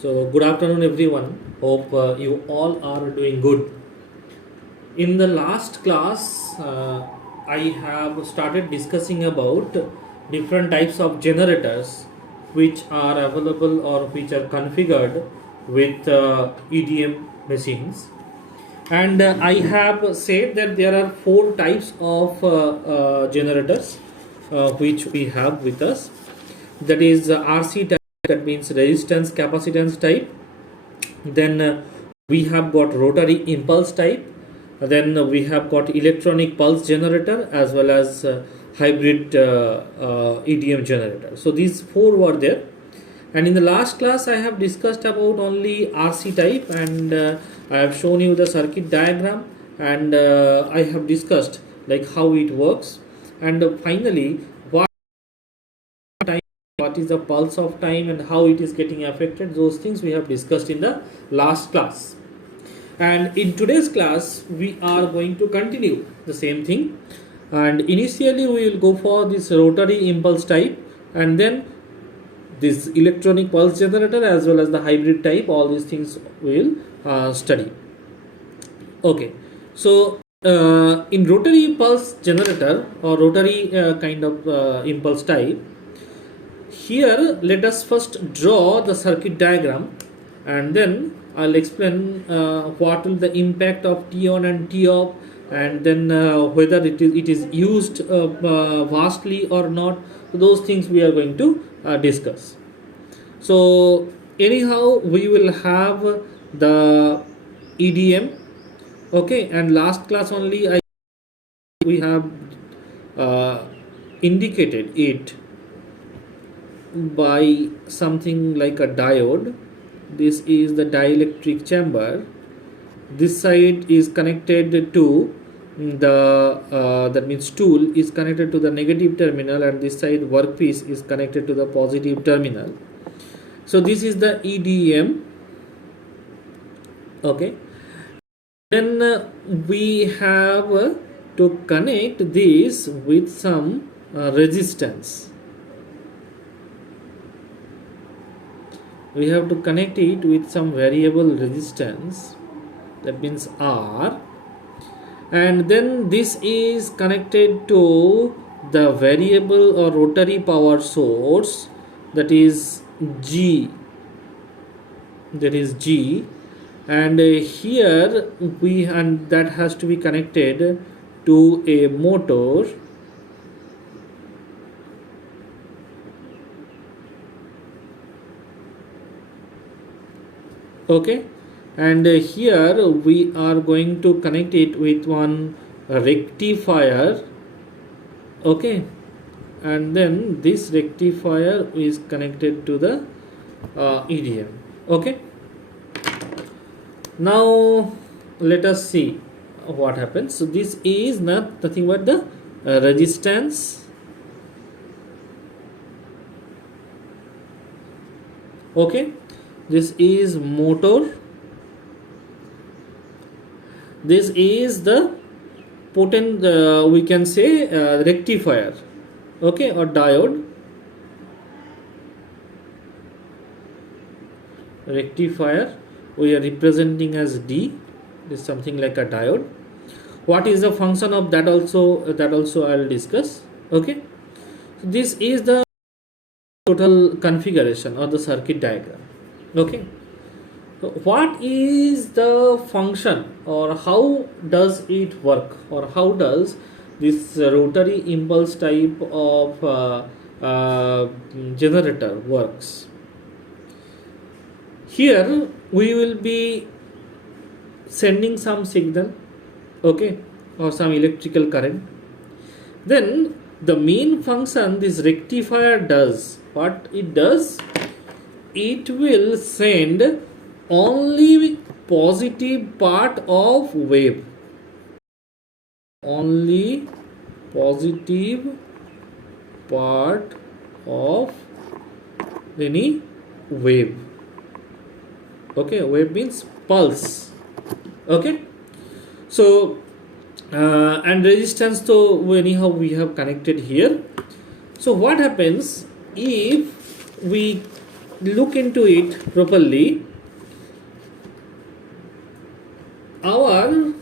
So, good afternoon, everyone. Hope you all are doing good. In the last class, I have started discussing about different types of generators which are available or which are configured with EDM machines. And I have said that there are four types of generators which we have with us. That is RC type, that means resistance capacitance type. Then we have got rotary impulse type. Then we have got electronic pulse generator as well as hybrid EDM generator. So these four were there. And in the last class I have discussed about only RC type, and I have shown you the circuit diagram, and I have discussed like how it works, and finally what is the pulse of time and how it is getting affected. Those things we have discussed in the last class. And in today's class we are going to continue the same thing, and initially we will go for this rotary impulse type, and then this electronic pulse generator as well as the hybrid type. All these things we will study. Okay, so in rotary pulse generator or rotary kind of impulse type, here let us first draw the circuit diagram, and then I'll explain what will the impact of T on and T off, and then whether it is used vastly or not. So those things we are going to discuss. So anyhow, we will have the EDM. Okay, and last class only we have indicated it by something like a diode. This is the dielectric chamber. This side is connected to the that means tool is connected to the negative terminal, and this side workpiece is connected to the positive terminal. So this is the EDM. Okay, then we have to connect this with some resistance. We have to connect it with some variable resistance, that means R, and then this is connected to the variable or rotary power source, that is G, and here and that has to be connected to a motor. Okay, and here we are going to connect it with one rectifier. Okay, and then this rectifier is connected to the EDM. Okay, now let us see what happens. So this is nothing but the resistance. Okay, this is motor. This is the potent we can say rectifier, okay, or diode. Rectifier we are representing as D. This is something like a diode. What is the function of that also I will discuss. Okay, so this is the total configuration or the circuit diagram. Okay, so what is the function, or how does it work, or how does this rotary impulse type of generator works? Here we will be sending some signal, okay, or some electrical current. Then the main function this rectifier does, what it does, it will send only positive part of wave, only positive part of any wave. Okay, wave means pulse. Okay, so and resistance, so anyhow we have connected here. So what happens if we look into it properly, our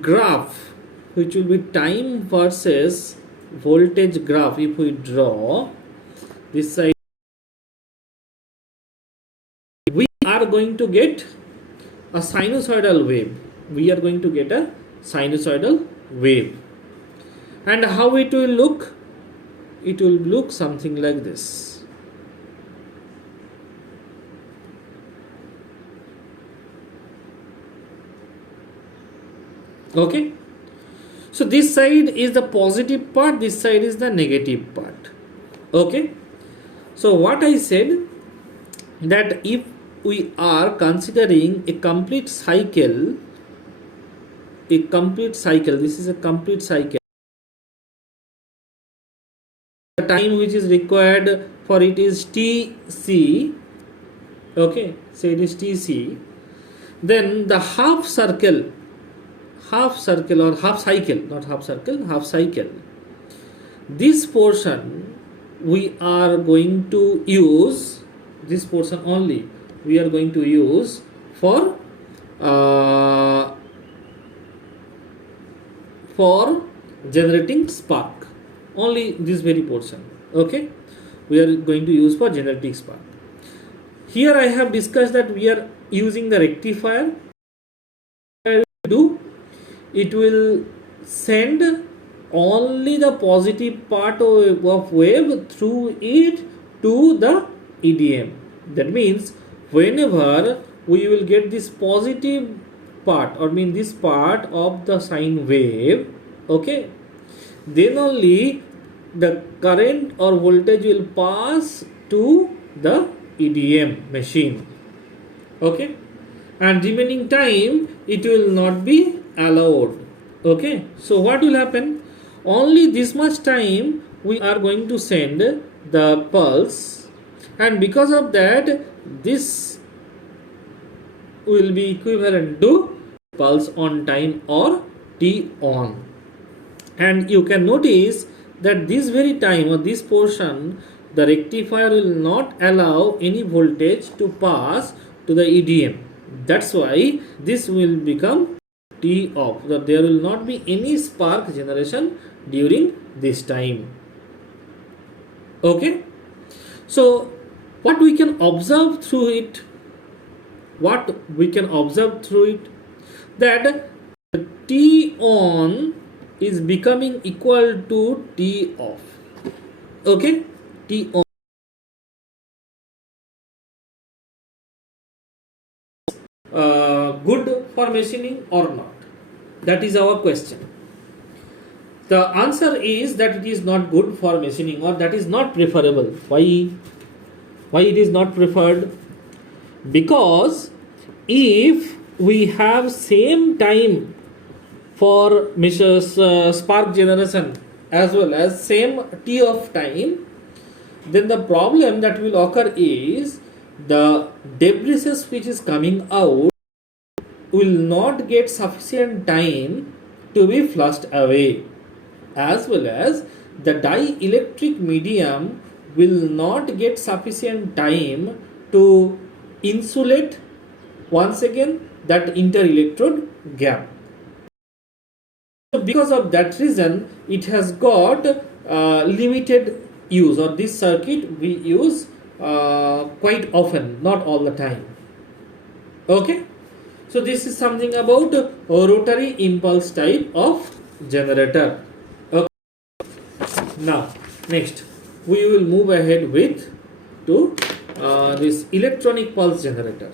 graph, which will be time versus voltage graph, if we draw this side, we are going to get a sinusoidal wave. We are going to get a sinusoidal wave. And how it will look? It will look something like this. Okay. So this side is the positive part, this side is the negative part. Okay. So what I said, that if we are considering a complete cycle, this is a complete cycle. The time which is required for it is Tc. Okay, say it is Tc. Then the half cycle, this portion we are going to use, this portion only we are going to use for generating spark. Only this very portion, okay, we are going to use for generating spark. Here I have discussed that we are using the rectifier. It will send only the positive part of wave through it to the EDM. That means whenever we will get this positive part, or mean this part of the sine wave, okay, then only the current or voltage will pass to the EDM machine. Okay, and remaining time it will not be allowed. Okay, so what will happen? Only this much time we are going to send the pulse, and because of that this will be equivalent to pulse on time or T on. And you can notice that this very time or this portion, the rectifier will not allow any voltage to pass to the EDM. That's why this will become T off. There will not be any spark generation during this time. Okay. So what we can observe through it? That T on is becoming equal to T off. Okay, T on. Good for machining or not? That is our question. The answer is that it is not good for machining, or that is not preferable. Why it is not preferred? Because if we have same time for spark generation as well as same T of time, then the problem that will occur is the debris which is coming out will not get sufficient time to be flushed away, as well as the dielectric medium will not get sufficient time to insulate once again that interelectrode gap. So because of that reason, it has got limited use, or this circuit we use quite often, not all the time. Okay, so this is something about a rotary impulse type of generator. Okay. Now next we will move ahead with to this electronic pulse generator.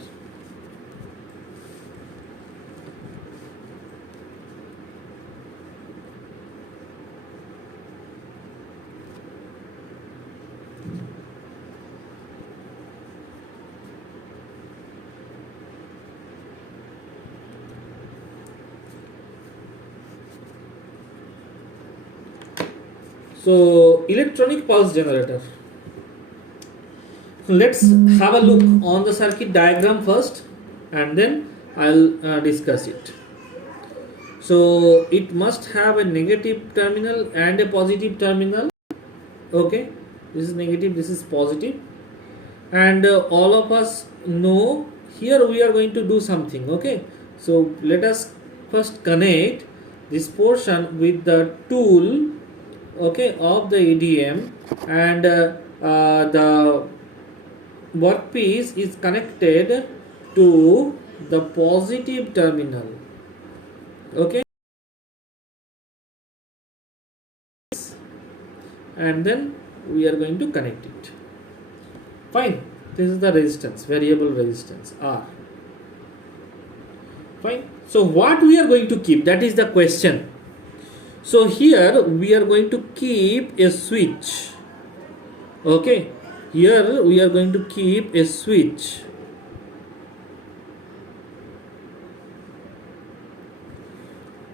So electronic pulse generator. Let's have a look on the circuit diagram first, and then I'll discuss it. So it must have a negative terminal and a positive terminal. Okay, this is negative, this is positive, and all of us know here we are going to do something. Okay, so let us first connect this portion with the tool, okay, of the EDM, and the workpiece is connected to the positive terminal. Okay, and then we are going to connect it. Fine, this is the resistance, variable resistance R. Fine, so what we are going to keep, that is the question. So here we are going to keep a switch. Okay, here we are going to keep a switch.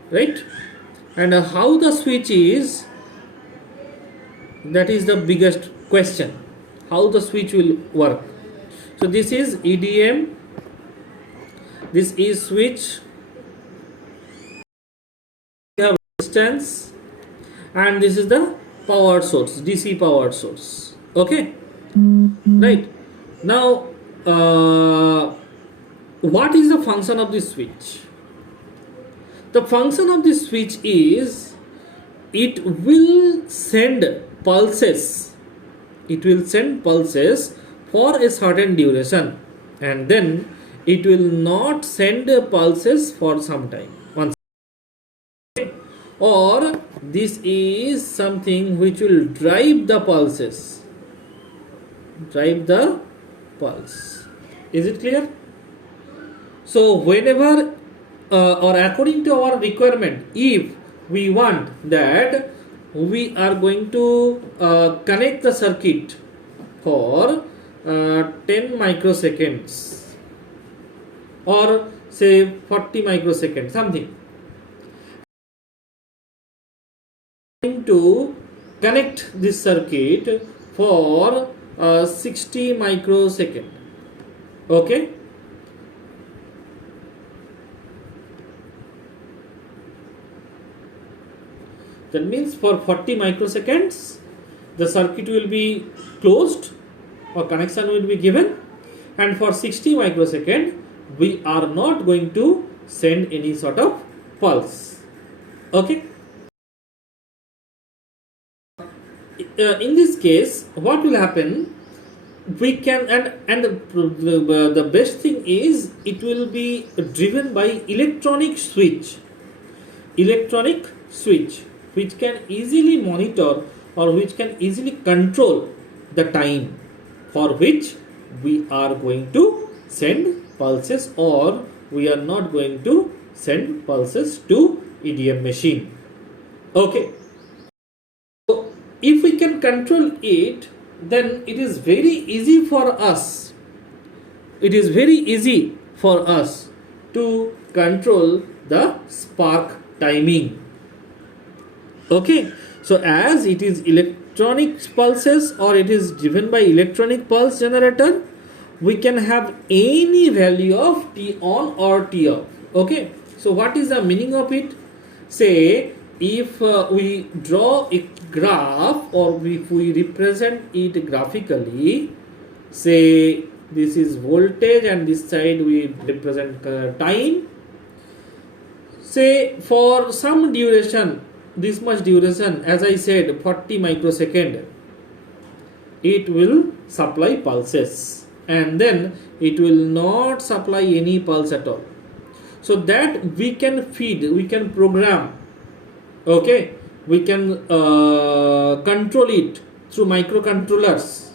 Right, and how the switch is, that is the biggest question, how the switch will work. So this is EDM, this is switch, we have resistance, and this is the power source, DC power source. Okay, right, now what is the function of this switch? The function of this switch is it will send pulses, it will send pulses for a certain duration, and then it will not send pulses for some time. Once, or this is something which will drive the pulses, drive the pulse. Is it clear? So whenever or according to our requirement, if we want that we are going to connect the circuit for 10 microseconds or say 40 microseconds, something, to connect this circuit for 60 microsecond. Okay, that means for 40 microseconds the circuit will be closed or connection will be given, and for 60 microsecond we are not going to send any sort of pulse. Okay, in this case what will happen, we can, and the best thing is it will be driven by electronic switch, which can easily monitor or which can easily control the time for which we are going to send pulses or we are not going to send pulses to EDM machine. Okay, so if we can control it, then it is very easy for us, to control the spark timing. Okay, so as it is electronic pulses or it is driven by electronic pulse generator, we can have any value of T on or T off. Okay, so what is the meaning of it? Say if we draw a graph or if we represent it graphically, say this is voltage and this side we represent time. Say for some duration, this much duration, as I said 40 microsecond, it will supply pulses and then it will not supply any pulse at all. So that we can feed, we can program, okay, we can control it through microcontrollers.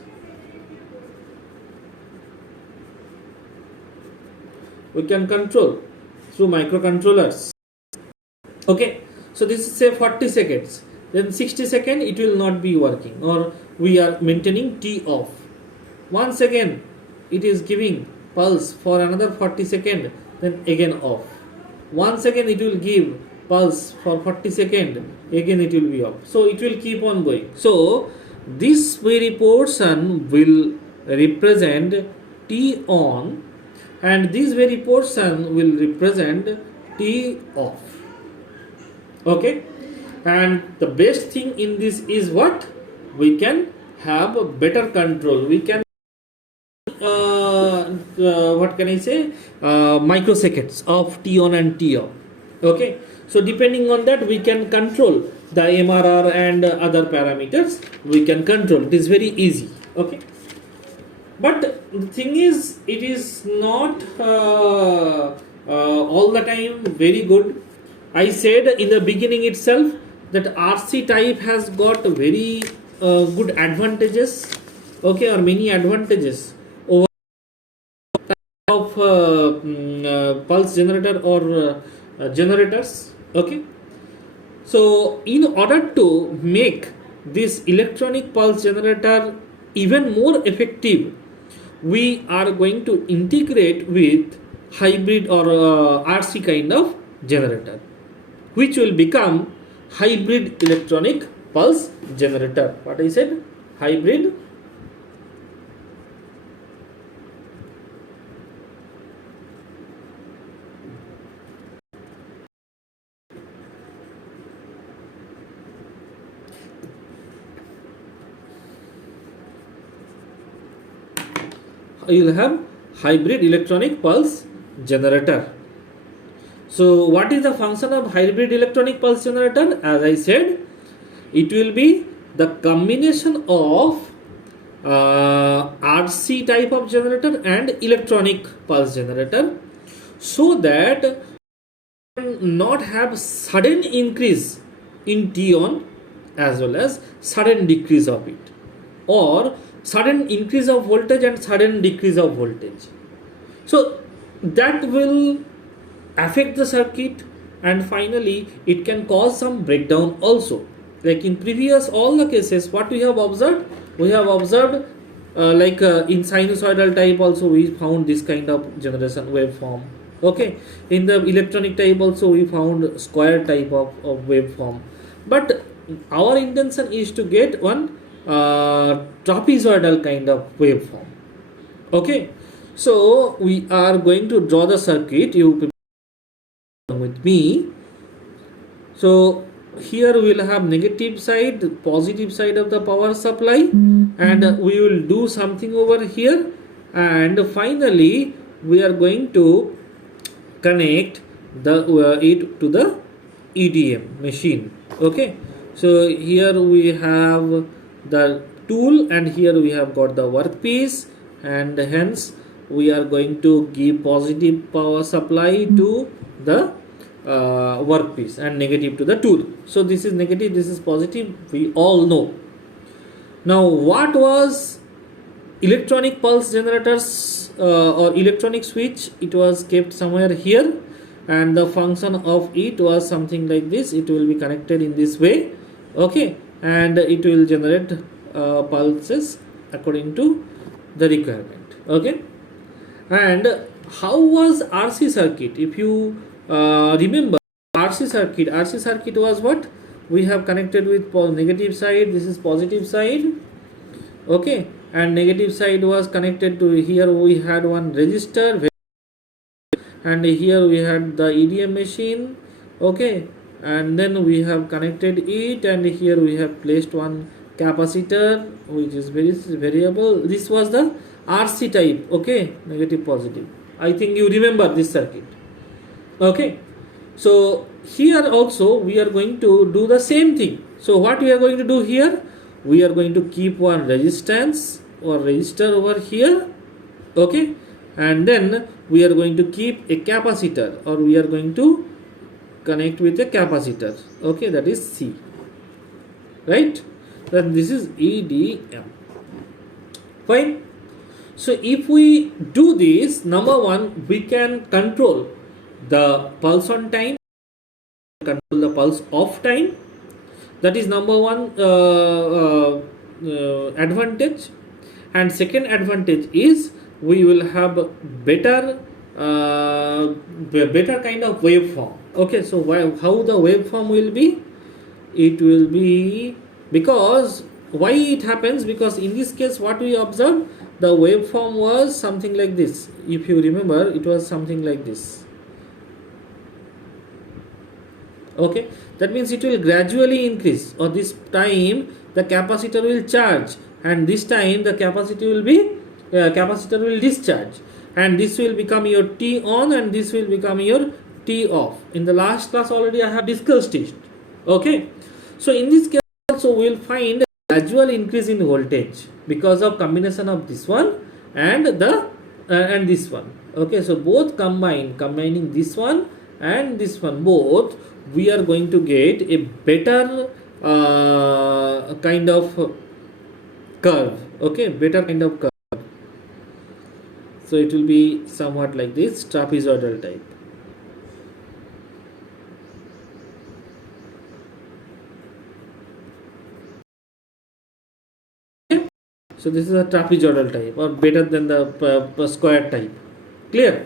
We can control through microcontrollers. Okay, so this is say 40 seconds, then 60 seconds it will not be working, or we are maintaining T off. Once again it is giving pulse for another 40 seconds, then again off. Once again it will give pulse for 40 seconds, again it will be off. So it will keep on going. So this very portion will represent T on and this very portion will represent T off. Okay, and the best thing in this is what? We can have a better control. We can what can I say, microseconds of T on and T off. Okay, so depending on that we can control the MRR and other parameters. We can control. It is very easy. Okay, but the thing is, it is not all the time very good. I said in the beginning itself that RC type has got very good advantages, okay, or many advantages over of pulse generator or generators. Okay, so in order to make this electronic pulse generator even more effective, we are going to integrate with hybrid or RC kind of generator, which will become hybrid electronic pulse generator. What I said? Hybrid you will have hybrid electronic pulse generator. So what is the function of hybrid electronic pulse generator? As I said, it will be the combination of RC type of generator and electronic pulse generator, so that not have sudden increase in T on as well as sudden decrease of it, or sudden increase of voltage and sudden decrease of voltage. So that will affect the circuit, and finally it can cause some breakdown also. Like in previous all the cases, what we have observed? We have observed in sinusoidal type also we found this kind of generation waveform. Okay, in the electronic type also we found square type of waveform, but our intention is to get one trapezoidal kind of waveform. Okay, so we are going to draw the circuit. You with me. So here we will have negative side, positive side of the power supply, and we will do something over here, and finally we are going to connect the it to the EDM machine. Okay, so here we have the tool, and here we have got the workpiece, and hence we are going to give positive power supply to the workpiece and negative to the tool. So this is negative, this is positive, we all know. Now what was electronic pulse generators or electronic switch? It was kept somewhere here, and the function of it was something like this. It will be connected in this way. Okay, and it will generate pulses according to the requirement. Okay, and how was RC circuit? If you remember RC circuit was what? We have connected with negative side, this is positive side. Okay, and negative side was connected to here. We had one resistor, and here we had the EDM machine. Okay, and then we have connected it, and here we have placed one capacitor which is very variable. This was the RC type. Okay, negative positive. I think you remember this circuit. Okay, so here also we are going to do the same thing. So what we are going to do here? We are going to keep one resistance or resistor over here. Okay, and then we are going to keep a capacitor, or we are going to connect with a capacitor. Okay, that is C, right? Then this is EDM. Fine. So if we do this, number one, we can control the pulse on time, control the pulse off time. That is number one advantage. And second advantage is we will have better kind of waveform. Okay, so how the waveform will be? It will be, because why it happens? Because in this case what we observed, the waveform was something like this. If you remember, it was something like this. Okay, that means it will gradually increase, or this time the capacitor will charge, and this time the capacitor will discharge, and this will become your T on and this will become your T off. In the last class already I have discussed it. Okay, so in this case also we will find a gradual increase in voltage because of combination of this one and this one. Okay, so both combining this one and this one, both, we are going to get a better kind of curve. Okay, better kind of curve. So it will be somewhat like this, trapezoidal type. Okay? So this is a trapezoidal type, or better than the square type. Clear?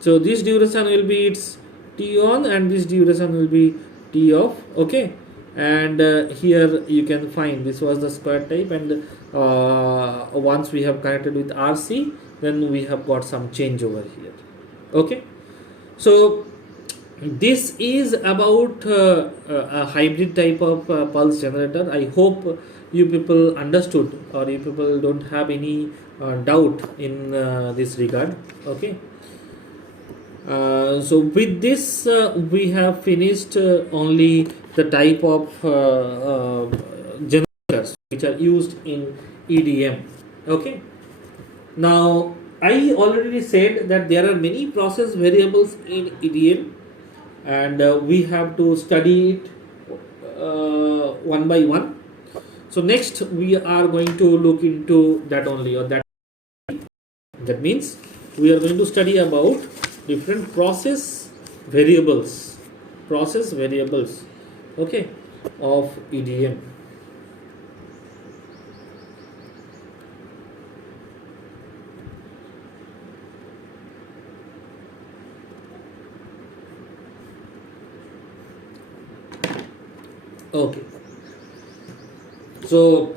So this duration will be its T on and this duration will be T off. Okay, and here you can find this was the square type, and once we have connected with RC, then we have got some change over here. Okay, so this is about a hybrid type of pulse generator. I hope you people understood, or you people don't have any doubt in this regard. Okay. So with this we have finished only the type of generators which are used in EDM. Okay, now I already said that there are many process variables in EDM, and we have to study it one by one. So next we are going to look into that only, or that means we are going to study about different process variables, okay, of EDM. Okay, so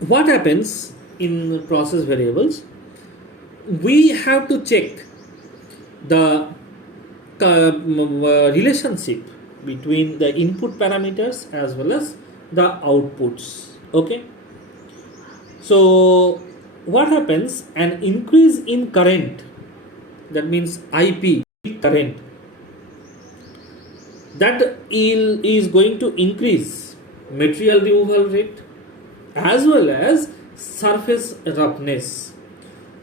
what happens in process variables? We have to check the relationship between the input parameters as well as the outputs. Okay, so what happens? An increase in current, that means IP current, that is going to increase material removal rate as well as surface roughness.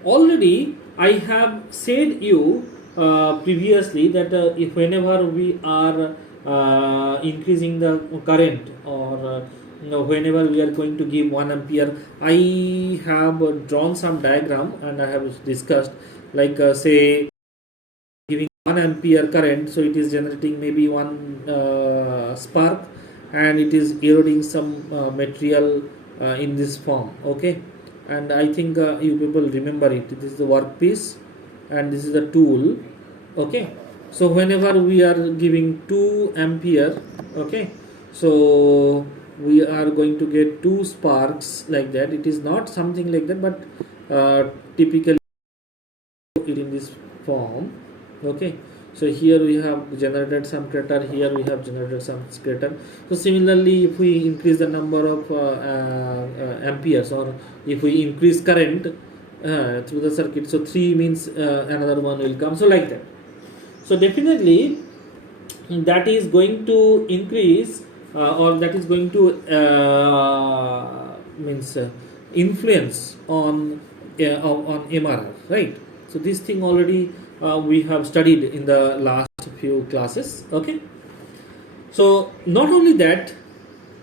Already I have said you previously that if whenever we are increasing the current, or whenever we are going to give 1 ampere, I have drawn some diagram and I have discussed, like say giving 1 ampere current, so it is generating maybe one spark, and it is eroding some material in this form. Okay, and I think you people remember it. This is the workpiece and this is the tool. Okay, so whenever we are giving 2 ampere, okay, so we are going to get 2 sparks like that. It is not something like that, but typically it in this form. Okay, so here we have generated some crater, here we have generated some crater. So similarly, if we increase the number of amperes, or if we increase current through the circuit, so 3 means another one will come, so like that. So definitely that is going to increase or that is going to means influence on MRR, right? So this thing already we have studied in the last few classes. Okay, so not only that,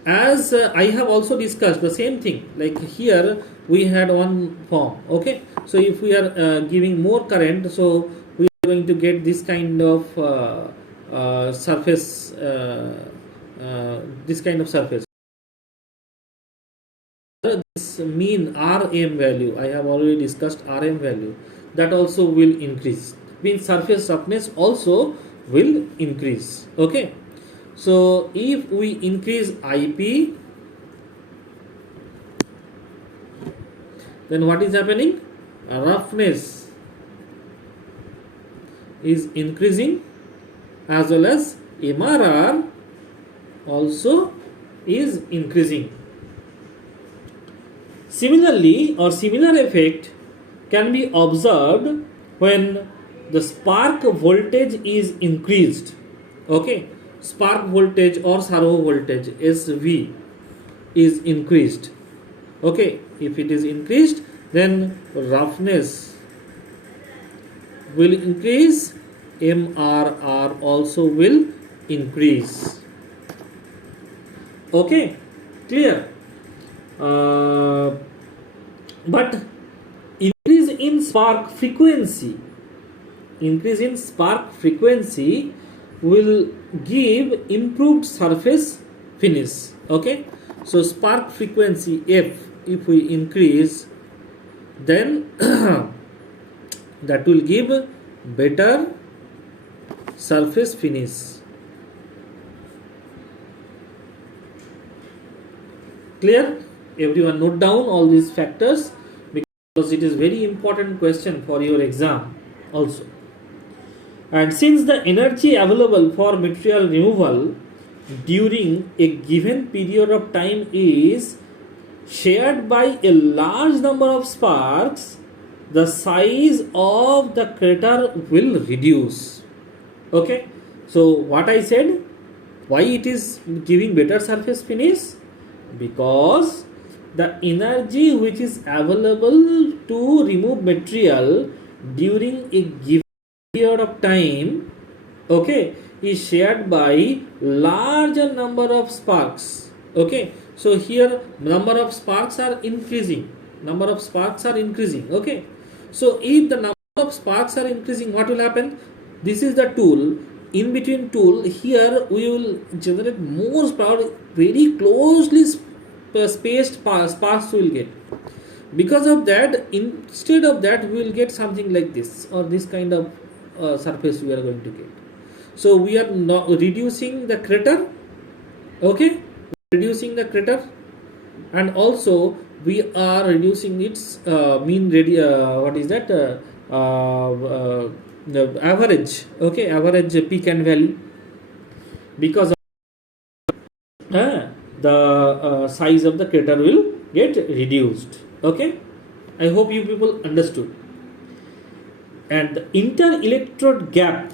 as I have also discussed the same thing, like here we had one form. Okay, so if we are giving more current, so we are going to get this kind of surface, this kind of surface. This mean RM value, I have already discussed RM value, that also will increase. Means surface roughness also will increase. Okay, so if we increase IP, then what is happening? Roughness is increasing, as well as MRR also is increasing. Similarly, or similar effect can be observed when the spark voltage is increased. Okay, spark voltage or servo voltage SV is increased. Okay, if it is increased, then roughness will increase, MRR also will increase. Okay, clear? But increase in spark frequency will give improved surface finish. Okay, so spark frequency if we increase, then that will give better surface finish. Clear? Everyone note down all these factors, because it is very important question for your exam also. And since the energy available for material removal during a given period of time is shared by a large number of sparks, the size of the crater will reduce. Okay, so what I said, why it is giving better surface finish? Because the energy which is available to remove material during a given period of time, okay, is shared by larger number of sparks. Okay, so here number of sparks are increasing. Okay, so if the number of sparks are increasing, what will happen? This is the tool. In between tool, here we will generate more sparks, very closely spaced sparks we will get. Because of that, instead of that, we will get something like this, or this kind of surface we are going to get. So we are not reducing the crater. Okay, reducing the crater, and also we are reducing its mean what is that the average. Okay, average peak and valley, because of the size of the crater will get reduced. Okay, I hope you people understood. And the inter-electrode gap.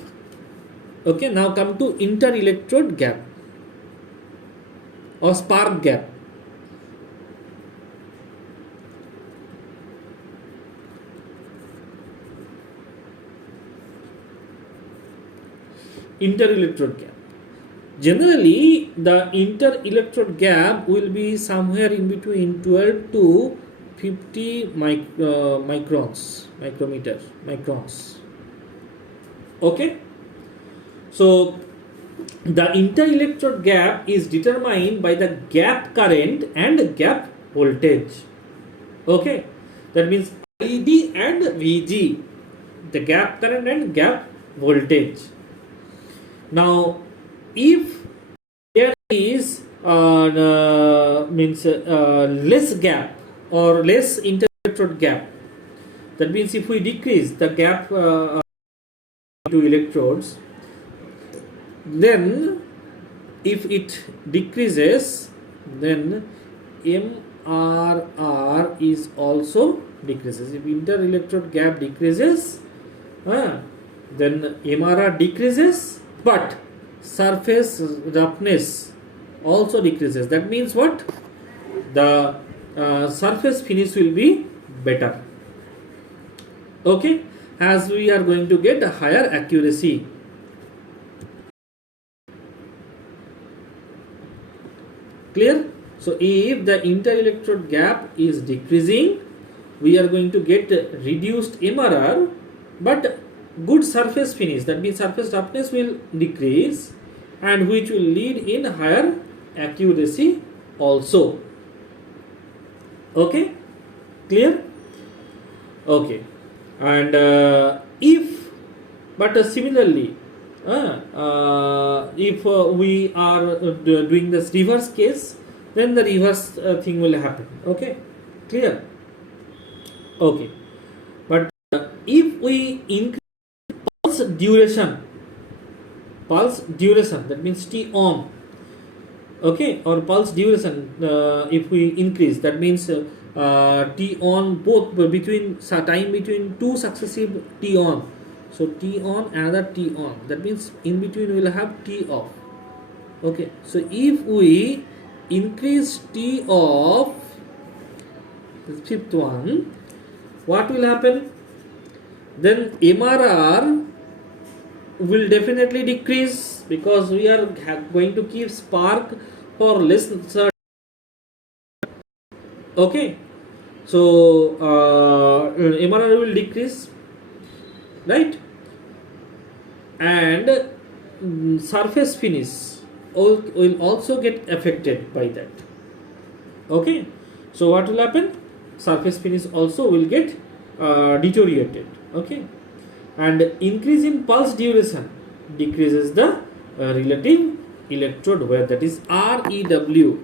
Okay, now come to inter-electrode gap or spark gap. Inter-electrode gap. Generally, the inter-electrode gap will be somewhere in between 12 to 50 microns. Okay, so the inter-electrode gap is determined by the gap current and gap voltage. Okay, that means ID and VG, the gap current and gap voltage. Now, if there is less gap or less inter-electrode gap, that means if we decrease the gap to electrodes, then if it decreases, then MRR is also decreases. If inter-electrode gap decreases, then MRR decreases, but surface roughness also decreases. That means what? The surface finish will be better. Okay, as we are going to get a higher accuracy. Clear? So if the inter-electrode gap is decreasing, we are going to get reduced MRR, but good surface finish. That means surface roughness will decrease, and which will lead in higher accuracy also. Okay, clear? Okay, and similarly, if we are doing this reverse case, then the reverse thing will happen. Okay, clear? Okay, but if we increase pulse duration, that means T on, okay, or pulse duration, if we increase, that means T on both between time between two successive T on. So T on, another T on, that means in between we will have T off. Okay, so if we increase T off, the fifth one, what will happen? Then MRR will definitely decrease, because we are going to keep spark for less. Okay, so MRR will decrease, right? And surface finish will also get affected by that. Okay, so what will happen? Surface finish also will get deteriorated. Okay, and increase in pulse duration decreases the relative electrode wear, that is REW.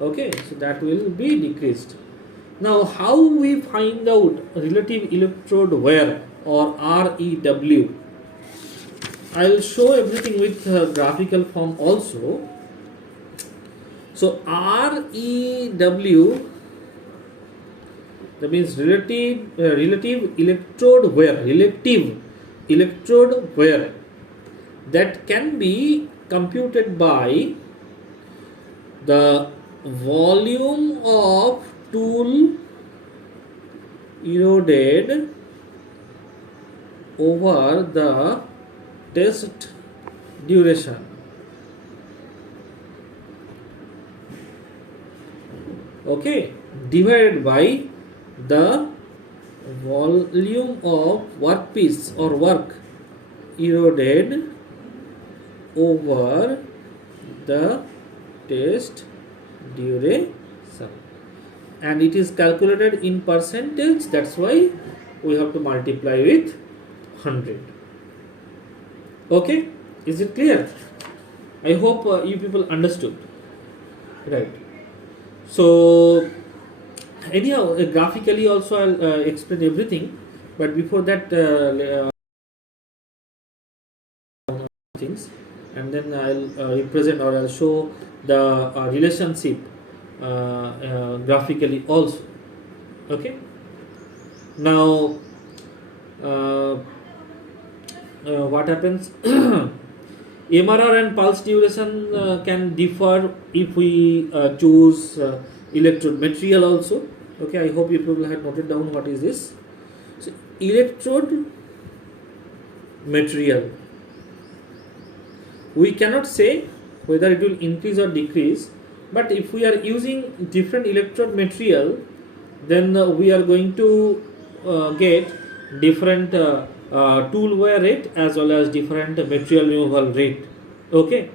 Okay, so that will be decreased. Now, how we find out relative electrode wear or REW? I will show everything with graphical form also. So REW, that means relative electrode wear, that can be computed by the volume of tool eroded over the test duration. Okay, divided by the volume of workpiece or work eroded over the test duration, and it is calculated in percentage. That's why we have to multiply with 100. Okay, is it clear? I hope you people understood, right? So anyhow, graphically also I'll explain everything, but before that things, and then I'll represent or I'll show the relationship graphically also. Okay, now what happens? MRR and pulse duration can differ if we choose electrode material also. Okay, I hope you people have noted down what is this. So electrode material, we cannot say whether it will increase or decrease, but if we are using different electrode material, then we are going to get different tool wear rate as well as different material removal rate. Okay,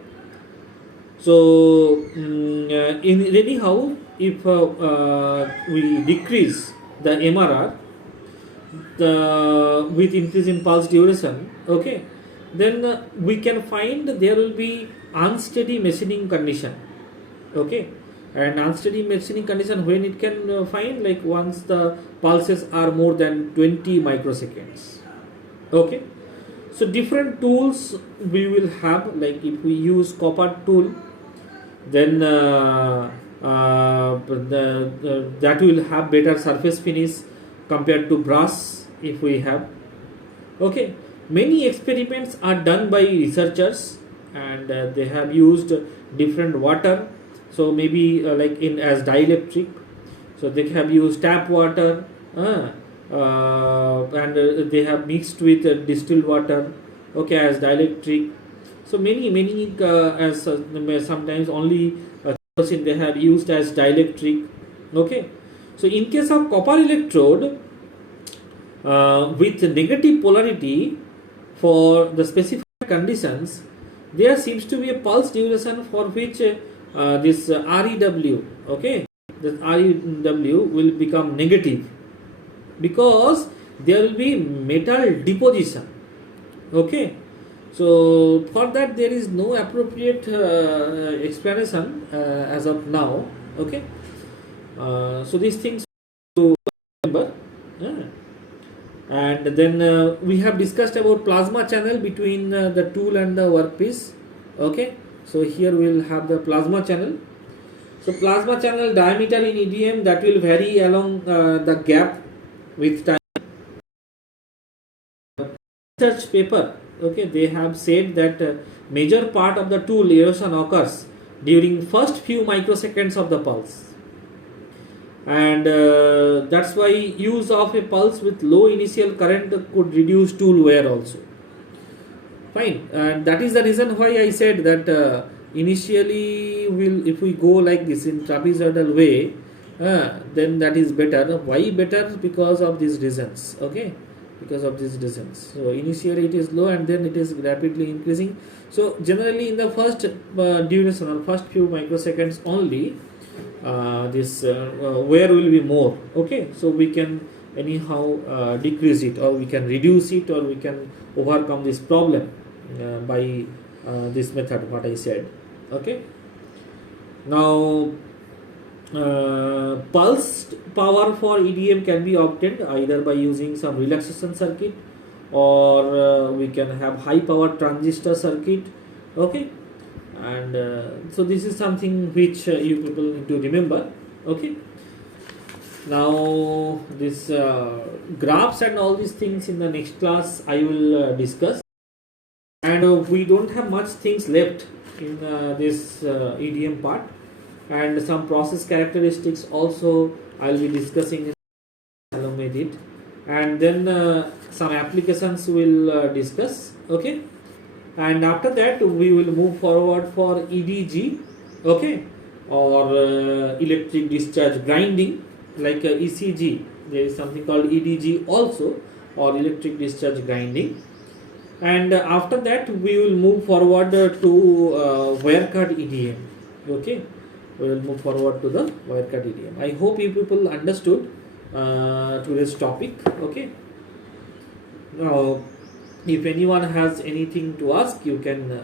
so in anyhow, if we decrease the MRR with increase in pulse duration, okay, then we can find there will be unsteady machining condition. Okay, and unsteady machining condition, when it can find, like once the pulses are more than 20 microseconds. Okay, so different tools we will have, like if we use copper tool, then that will have better surface finish compared to brass if we have. Okay, many experiments are done by researchers, and they have used different water. So maybe like in as dielectric, so they have used tap water, and they have mixed with distilled water, okay, as dielectric. So many as sometimes only kerosene they have used as dielectric. Okay, so in case of copper electrode with negative polarity for the specified conditions, there seems to be a pulse duration for which this REW, okay, this REW will become negative, because there will be metal deposition. Okay, so for that there is no appropriate explanation as of now. Okay, so these things to remember. And then we have discussed about plasma channel between the tool and the workpiece. Okay, so here we will have the plasma channel. So plasma channel diameter in EDM, that will vary along the gap with time. Research paper, okay, they have said that major part of the tool erosion occurs during first few microseconds of the pulse, and that's why use of a pulse with low initial current could reduce tool wear also. Fine, and that is the reason why I said that initially will, if we go like this in trapezoidal way, then that is better. Why better? Because of these reasons. Okay, because of these reasons. So initially it is low and then it is rapidly increasing. So generally in the first duration or first few microseconds only, this wear will be more. Okay, so we can anyhow decrease it, or we can reduce it, or we can overcome this problem by this method what I said. Okay, now pulsed power for EDM can be obtained either by using some relaxation circuit, or we can have high power transistor circuit. Okay, and so this is something which you people need to remember. Okay, now this graphs and all these things in the next class I will discuss. And we don't have much things left in this EDM part, and some process characteristics also I'll be discussing along with it, and then some applications will discuss. Okay, and after that we will move forward for EDG. Okay, or electric discharge grinding, like ECG. There is something called EDG also, or electric discharge grinding. And after that we will move forward to wirecut EDM. Okay, we will move forward to the wirecut EDM. I hope you people understood today's topic. Okay, now if anyone has anything to ask, you can